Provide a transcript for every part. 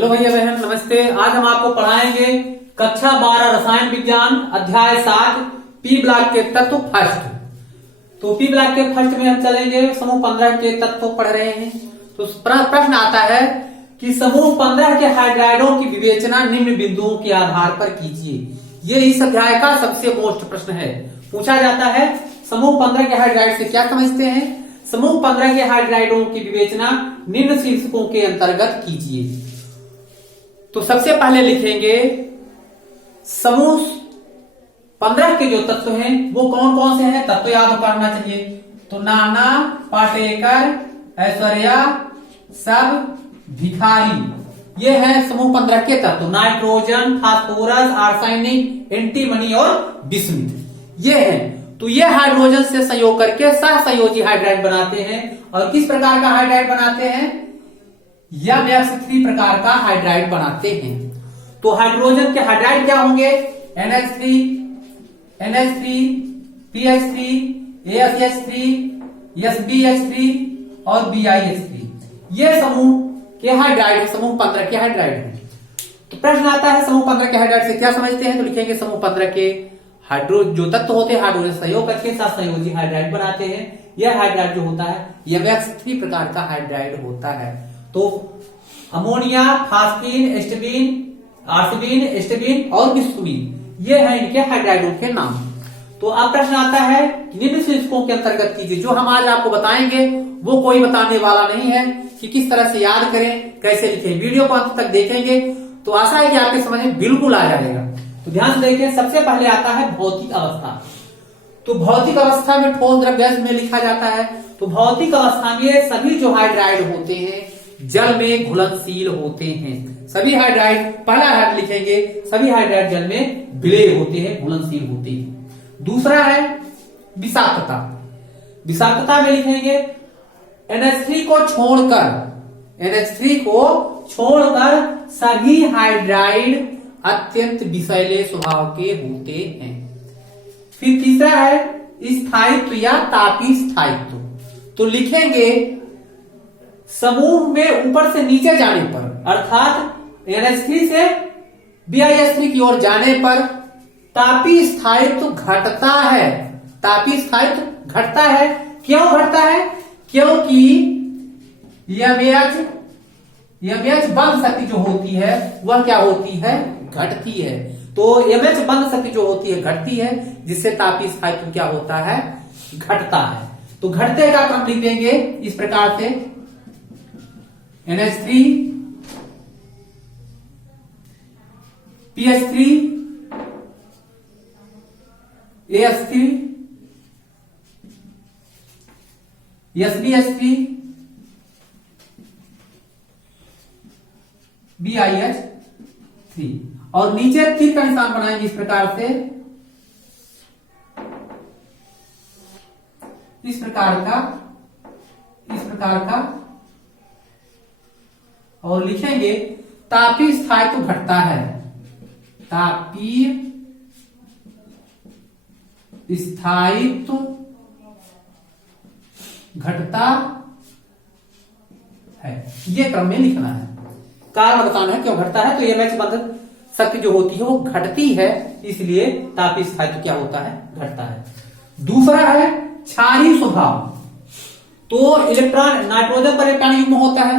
Hello भैया बहन नमस्ते। आज हम आपको पढ़ाएंगे कक्षा 12 रसायन विज्ञान अध्याय 7 पी ब्लॉक के तत्व फर्स्ट। तो पी ब्लॉक के फर्स्ट में हम चलेंगे, समूह 15 के तत्व पढ़ रहे हैं। तो प्रश्न आता है कि समूह 15 के हाइड्राइडों की विवेचना निम्न बिंदुओं के आधार पर कीजिए। ये इस अध्याय का सबसे मोस्ट प्रश्न है। पूछा जाता है समूह 15 के हाइड्राइड से क्या समझते हैं। समूह 15 के हाइड्राइडों की विवेचना निम्न शीर्षकों के अंतर्गत कीजिए। तो सबसे पहले लिखेंगे समूह 15 के जो तत्व हैं वो कौन कौन से हैं। तत्व याद करना चाहिए। तो नाना, पाटेकर, ऐश्वर्या, सब, भिखारी, ये है समूह 15 के तत्व। नाइट्रोजन, फास्फोरस, आर्सेनिक, एंटीमनी और बिस्मुथ ये हैं। तो ये हाइड्रोजन से संयोग करके सहसंयोजी हाइड्राइड बनाते हैं। और किस प्रकार का हाइड्राइड बनाते हैं? MX3 प्रकार का हाइड्राइड बनाते हैं। तो हाइड्रोजन के हाइड्राइड क्या होंगे? NH3, NH3, PH3, ASH3, SBH3 और BiH3 ये समूह के हाइड्राइड, समूह 15 के हाइड्राइड हैं। तो प्रश्न आता है समूह 15 के हाइड्राइड से क्या समझते हैं। तो लिखेंगे समूह 15 के हाइड्रो जो तत्व होते हैं हाइड्रोजन सहयोग करके सहसंयोजी हाइड्राइड बनाते हैं। यह हाइड्राइड जो होता है MX3 प्रकार का हाइड्राइड होता है। तो अमोनिया, फास्फीन, एस्टिबीन, आर्सेबीन, एस्टिबीन और बिस्मुथ ये हैं इनके हाइड्राइडों के नाम। तो अब प्रश्न आता है निम्न शीर्षकों के अंतर्गत कीजिए। जो हम आज आपको बताएंगे वो कोई बताने वाला नहीं है कि किस तरह से याद करें, कैसे लिखें। वीडियो को अंत तक देखेंगे तो आशा है कि आपके समझ में बिल्कुल आ जाएगा। तो ध्यान से देखें। सबसे पहले आता है भौतिक अवस्था। तो भौतिक अवस्था में ठोस द्रव गैस में लिखा जाता है। तो भौतिक अवस्था में सभी जो हाइड्राइड होते हैं जल में घुलनशील होते हैं। सभी हाइड्राइड, पहला हाइड लिखेंगे, सभी हाइड्राइड जल में विलेय होते हैं, घुलनशील होते हैं। दूसरा है विषाक्तता। विषाक्तता में लिखेंगे NH3 को छोड़कर सभी हाइड्राइड अत्यंत विषैले स्वभाव के होते हैं। फिर तीसरा है स्थायित्व या तापी स्थायित्व। तो लिखेंगे समूह में ऊपर से नीचे जाने पर अर्थात NH3 से BiH3 की ओर जाने पर तापी स्थायित्व घटता है। तापी स्थायित्व घटता है। क्यों घटता है? क्योंकि MH बंध शक्ति जो होती है वह क्या होती है? घटती है। तो MH बंध शक्ति जो होती है घटती है, जिससे तापी स्थायित्व क्या होता है? घटता है। तो घटते का क्रम लिख देंगे इस प्रकार से NH3, PH3, AH3, SBH3, BiH3 और नीचे तीर का निशान बनाएंगे इस प्रकार से, इस प्रकार का और लिखेंगे तापीय स्थायित्व घटता है। तापीय स्थायित्व घटता है। ये क्रम में लिखना है। कारण बताना है क्यों घटता है। तो MH बंध शक्ति जो होती है वो घटती है, इसलिए तापीय स्थायित्व क्या होता है? घटता है। दूसरा है क्षारीय स्वभाव। तो इलेक्ट्रॉन, नाइट्रोजन पर इलेक्ट्रॉन युग्म होता है।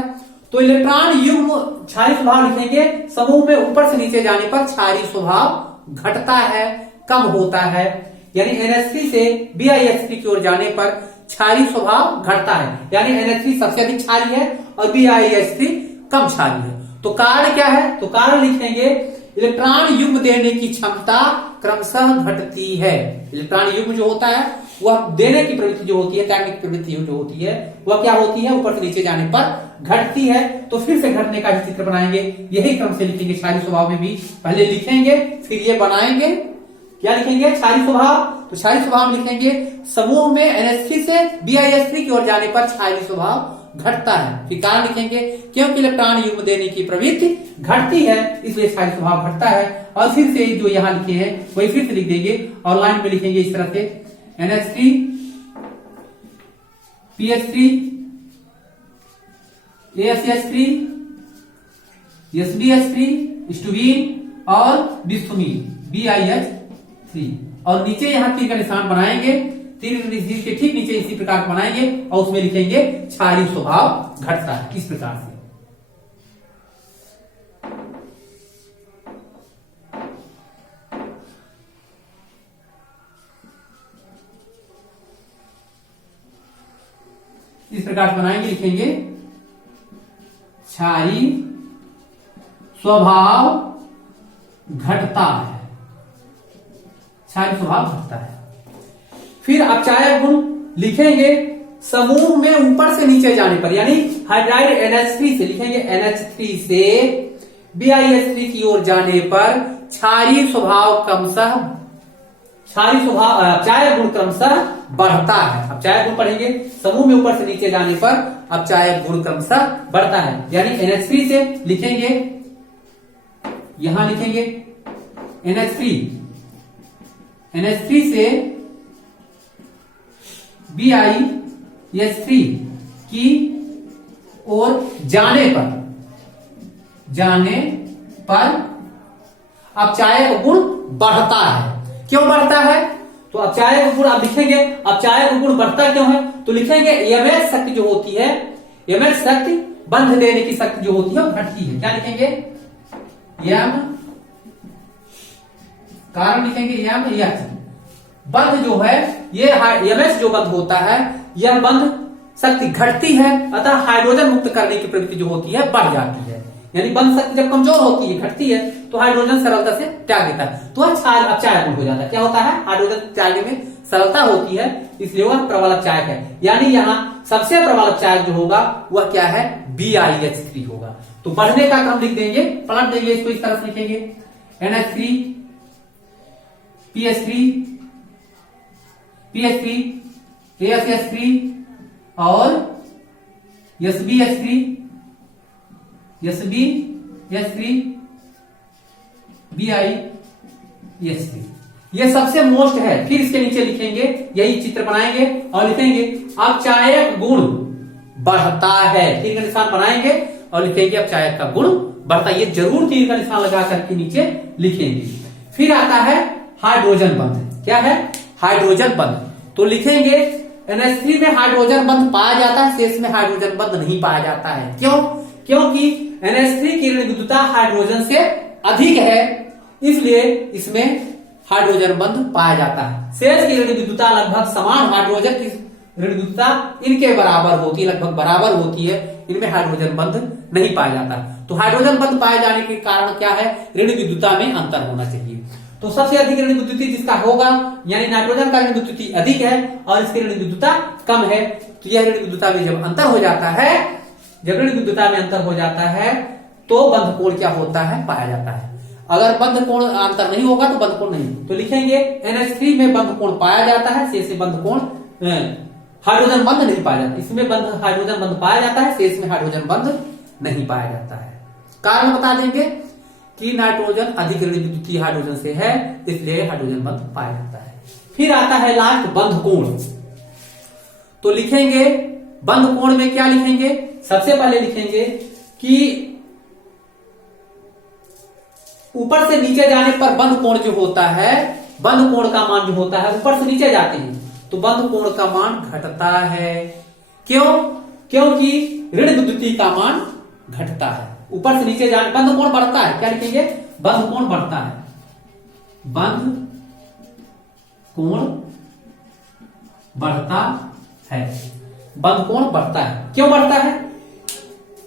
तो इलेक्ट्रॉन युग्म क्षारीय स्वभाव लिखेंगे। समूह में ऊपर से नीचे जाने पर क्षारीय स्वभाव घटता है, कम होता है। यानी NH3 से BiH3 की ओर जाने पर क्षारीय स्वभाव घटता है। यानी NH3 सबसे अधिक क्षारीय है और BiH3 कम क्षारीय है। तो कारण क्या है? तो कारण लिखेंगे इलेक्ट्रॉन युग्म देने की क्षमता क्रमशः घटती है। इलेक्ट्रॉन युग्म जो होता है वह देने की प्रवृत्ति जो होती है, त्यागने की प्रवृत्ति जो होती है वह क्या होती है? ऊपर से नीचे जाने पर घटती है। तो फिर से घटने का चित्र बनाएंगे। यही क्रम से लिखेंगे। क्षारीय स्वभाव में भी पहले लिखेंगे फिर ये बनाएंगे। क्या लिखेंगे? क्षारीय स्वभाव। तो क्षारीय स्वभाव में लिखेंगे समूह में NH3 से BiH3 की ओर जाने पर क्षारीय स्वभाव घटता है। फिर कारण लिखेंगे क्योंकि इलेक्ट्रॉन युग्म देने की प्रवृत्ति घटती है, इसलिए क्षारीय स्वभाव घटता है। और फिर से जो यहाँ लिखे हैं वही फिर से लिख देंगे और लाइन में लिखेंगे इस तरह से NH3, PH3, ASH3, SbH3, स्टुवीन और बिस्फुमीन BiH3। और नीचे यहाँ तीर का निशान बनाएंगे, तीर के ठीक नीचे इसी प्रकार बनाएंगे और उसमें लिखेंगे क्षारीय स्वभाव घटता है, इस प्रकार से। इस प्रकार से बनाएंगे, लिखेंगे क्षारीय स्वभाव घटता है, क्षारीय स्वभाव घटता है। फिर अपचायक गुण लिखेंगे समूह में ऊपर से नीचे जाने पर, यानी हाइड्राइड NH3 से लिखेंगे NH3 से BiH3 की ओर जाने पर क्षारीय स्वभाव क्रमशः अपचायक गुण क्रमशः बढ़ता है। अपचायक गुण पढ़ेंगे समूह में ऊपर से नीचे जाने पर अपचायक गुण क्रमशः बढ़ता है, यानी NH3 से लिखेंगे, यहां लिखेंगे NH3 से BiH3 की ओर जाने पर अपचायक गुण बढ़ता है। क्यों बढ़ता है? तो अपचायक गुण आप लिखेंगे, अपचायक गुण बढ़ता क्यों है? तो लिखेंगे यमएच शक्ति जो होती है, यमएच शक्ति बंध देने की शक्ति जो होती है वो घटती है। क्या लिखेंगे? यम, कारण लिखेंगे यम एच। बंध जो है ये यमएच जो बंध होता है, यह बंध शक्ति घटती है, अतः हाइड्रोजन मुक्त करने की प्रवृत्ति जो होती है बढ़ जाती है। यानी बंध शक्ति जब कमजोर होती है, घटती है, तो हाइड्रोजन सरलता से त्याग देता है, तो अपचायक गुण हो जाता है। क्या होता है? हाइड्रोजन त्यागने में सरलता होती है, इसलिए वह प्रबल अपचायक है। यानी यहाँ सबसे प्रबल अपचायक जो होगा वह क्या है? BiH3 होगा। तो बढ़ने का क्रम लिख देंगे, पलट देंगे इसको, इस तरह से लिखेंगे NH3 PH3 ASH3 और SbH3 BiH3, ये सबसे मोस्ट है। फिर इसके नीचे लिखेंगे, यही चित्र बनाएंगे और लिखेंगे अपचायक गुण बढ़ता है। तीर का निशान बनाएंगे और लिखेंगे अपचायक का गुण बढ़ता है। ये जरूर तीर का निशान लगा करके नीचे लिखेंगे। फिर आता है हाइड्रोजन बंध। क्या है? हाइड्रोजन बंध। तो लिखेंगे NH3 में हाइड्रोजन बंध पाया जाता है, शेष में हाइड्रोजन बंध नहीं पाया जाता है। क्यों? क्योंकि NH3 की ऋण विद्युता हाइड्रोजन से अधिक है, इसलिए इसमें हाइड्रोजन बंध पाया जाता है। शेष की ऋण विद्युता लगभग समान, हाइड्रोजन की ऋण विद्युता इनके बराबर होती है, लगभग बराबर होती है, इनमें हाइड्रोजन बंध नहीं पाया जाता। तो हाइड्रोजन बंध पाए जाने के कारण क्या है? ऋण विद्युता में अंतर होना चाहिए। तो सबसे अधिक ऋण विद्युती जिसका होगा, यानी नाइट्रोजन का ऋण विद्युती अधिक है और इसकी ऋण विद्युता कम है, तो यह ऋण विद्युता में जब अंतर हो जाता है, जब ऋण विद्युता में अंतर हो जाता है तो बंध कोण क्या होता है? पाया जाता है। अगर बंध कोण अंतर नहीं होगा तो बंध कोण नहीं। तो लिखेंगे NH3 में बंध कोण पाया जाता है, शेष में बंध कोण हाइड्रोजन बंध नहीं पाया जाता। इसमें बंध हाइड्रोजन बंध पाया जाता है, शेष में हाइड्रोजन बंध नहीं पाया जाता है। कारण बता देंगे कि नाइट्रोजन अधिक ऋण विद्युतीय हाइड्रोजन से है, इसलिए हाइड्रोजन बंध पाया जाता है। फिर आता है लास्ट बंध कोण। तो लिखेंगे बंध कोण में क्या लिखेंगे? सबसे पहले लिखेंगे कि ऊपर से नीचे जाने पर बंध कोण जो होता है, बंध कोण का मान जो होता है, ऊपर से नीचे जाते हैं तो बंध कोण का मान घटता है। क्यों? क्योंकि ऋण विद्युतीय का मान घटता है। ऊपर से नीचे जाने बंध कोण बढ़ता है। क्या लिखेंगे? बंध कोण बढ़ता है, बंध कोण बढ़ता है, बंध कोण बढ़ता है। क्यों बढ़ता है?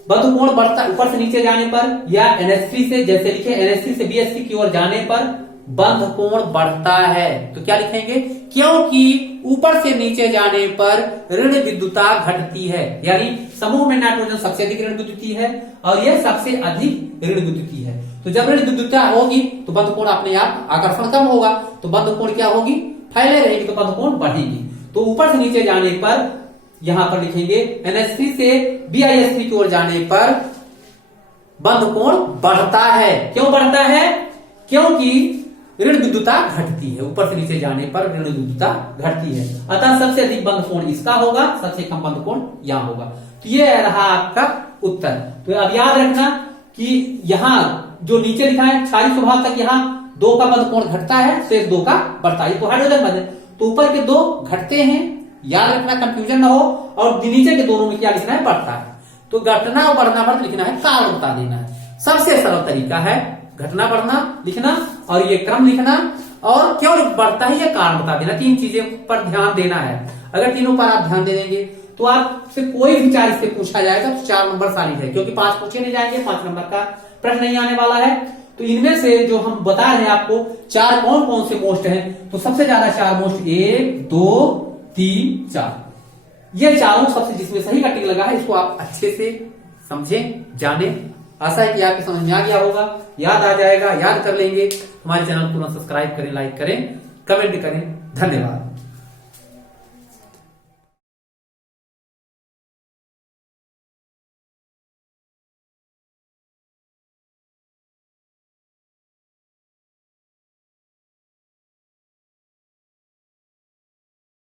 बंध कोण बढ़ता है ऊपर से नीचे जाने पर, या NH3 से, जैसे लिखे NH3 से BH3 की ओर जाने पर बंध कोण बढ़ता है। तो क्या लिखेंगे? क्योंकि ऊपर से नीचे जाने पर ऋण विद्युता घटती है, यानी समूह में नाइट्रोजन सबसे अधिक ऋण विद्युती है और यह सबसे अधिक ऋण विद्युती है। तो जब ऋण विद्युता होगी तो बंध कोण अपने आप आकर्षण कम होगा, तो बंध कोण क्या होगी? फैले रहेगी, तो बंध कोण बढ़ेगी। तो ऊपर से नीचे जाने पर यहां पर लिखेंगे NH3 से BiH3 की ओर जाने पर बंध कोण बढ़ता है। क्यों बढ़ता है? क्योंकि ऋण विद्युता घटती है, ऊपर से नीचे जाने पर ऋण विद्युता घटती है, अतः सबसे अधिक बंध कोण इसका होगा, सबसे कम बंध कोण यहां होगा। तो ये रहा आपका उत्तर। तो अब याद रखना कि यहाँ जो नीचे लिखा है 40 स्वभाव तक यहाँ 2 का पद कोण घटता है, शेष 2 का बढ़ता है, तो हाइड्रोजन बने। तो ऊपर के 2 घटते हैं, याद रखना, कंफ्यूजन ना हो। और नीचे के दोनों में क्या लिखना है, बढ़ता है। तो घटना और बढ़ना पर लिखना है, कारण बता देना है। सबसे सरल तरीका है घटना बढ़ना लिखना और ये क्रम लिखना, और क्यों बढ़ता है ये कारण बता देना। 3 चीजें पर ध्यान देना है। अगर तीनों पर आप ध्यान दे देंगे तो आपसे कोई भी 4 इससे पूछा जाएगा तो 4 नंबर सारी है, क्योंकि 5 पूछे नहीं जाएंगे, 5 नंबर का प्रश्न नहीं आने वाला है। तो इनमें से जो हम बता रहे हैं आपको 4 कौन कौन से मोस्ट हैं, तो सबसे ज्यादा 4 मोस्ट 1 2 3 4, ये चारों सबसे जिसमें सही का टिक लगा है इसको आप अच्छे से समझें, जाने। आशा है कि आपके समझ में आ गया होगा, याद आ जाएगा, याद कर लेंगे। हमारे चैनल को सब्सक्राइब करें, लाइक करें, कमेंट करें। धन्यवाद।